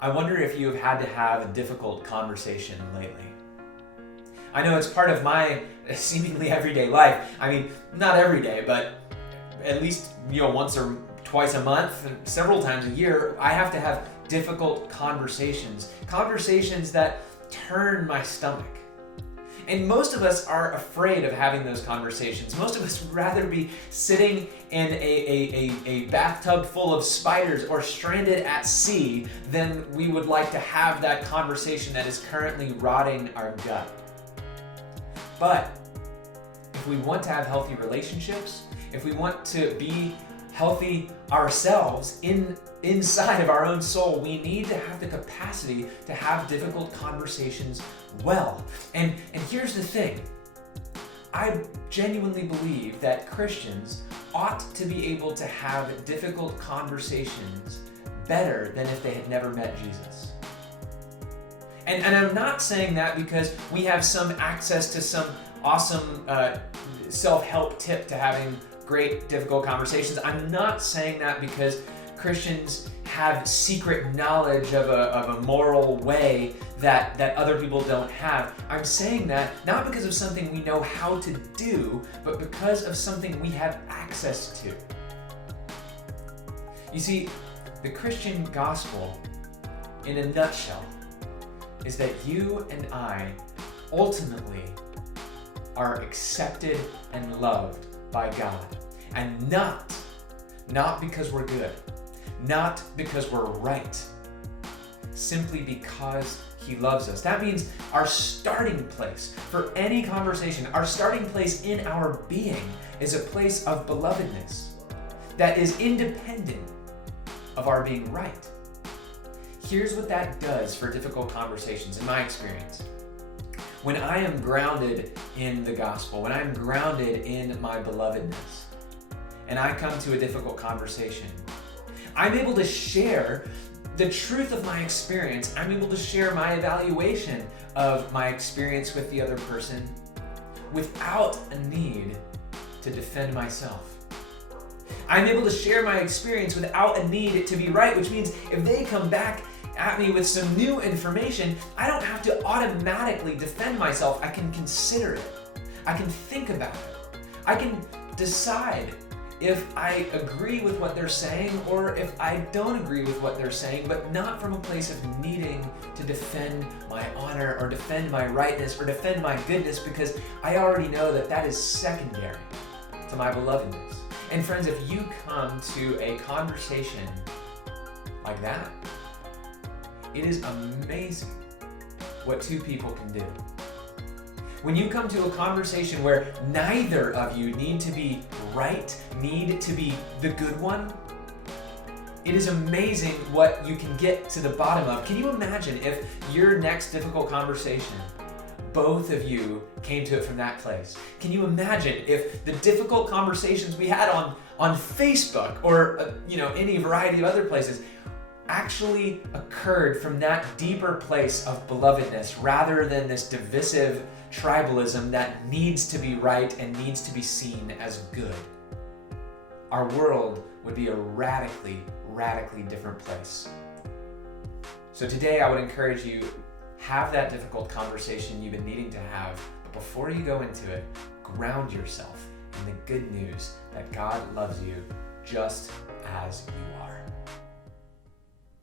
I wonder if you have had to have a difficult conversation lately. I know it's part of my seemingly everyday life. I mean, not every day, but at least, once or twice a month, several times a year, I have to have difficult conversations. Conversations that turn my stomach. And most of us are afraid of having those conversations. Most of us would rather be sitting in a bathtub full of spiders or stranded at sea than we would like to have that conversation that is currently rotting our gut. But if we want to have healthy relationships, if we want to be healthy ourselves inside of our own soul, we need to have the capacity to have difficult conversations well. And here's the thing. I genuinely believe that Christians ought to be able to have difficult conversations better than if they had never met Jesus. And I'm not saying that because we have some access to some awesome self-help tip to having great, difficult conversations. I'm not saying that because Christians have secret knowledge of a moral way that other people don't have. I'm saying that not because of something we know how to do, but because of something we have access to. You see, the Christian gospel, in a nutshell, is that you and I ultimately are accepted and loved by God. And not because we're good, not because we're right, simply because He loves us. That means our starting place for any conversation, our starting place in our being is a place of belovedness that is independent of our being right. Here's what that does for difficult conversations, in my experience. When I am grounded in the gospel, when I'm grounded in my belovedness, and I come to a difficult conversation, I'm able to share the truth of my experience. I'm able to share my evaluation of my experience with the other person without a need to defend myself. I'm able to share my experience without a need to be right, which means if they come back at me with some new information, I don't have to automatically defend myself. I can consider it. I can think about it. I can decide if I agree with what they're saying or if I don't agree with what they're saying, but not from a place of needing to defend my honor or defend my rightness or defend my goodness, because I already know that is secondary to my belovedness. And friends, if you come to a conversation like that, it is amazing what two people can do. When you come to a conversation where neither of you need to be right, need to be the good one, it is amazing what you can get to the bottom of. Can you imagine if your next difficult conversation, both of you came to it from that place? Can you imagine if the difficult conversations we had on Facebook or any variety of other places actually occurred from that deeper place of belovedness rather than this divisive tribalism that needs to be right and needs to be seen as good? Our world would be a radically, radically different place. So today I would encourage you, have that difficult conversation you've been needing to have, but before you go into it, ground yourself in the good news that God loves you just as you are.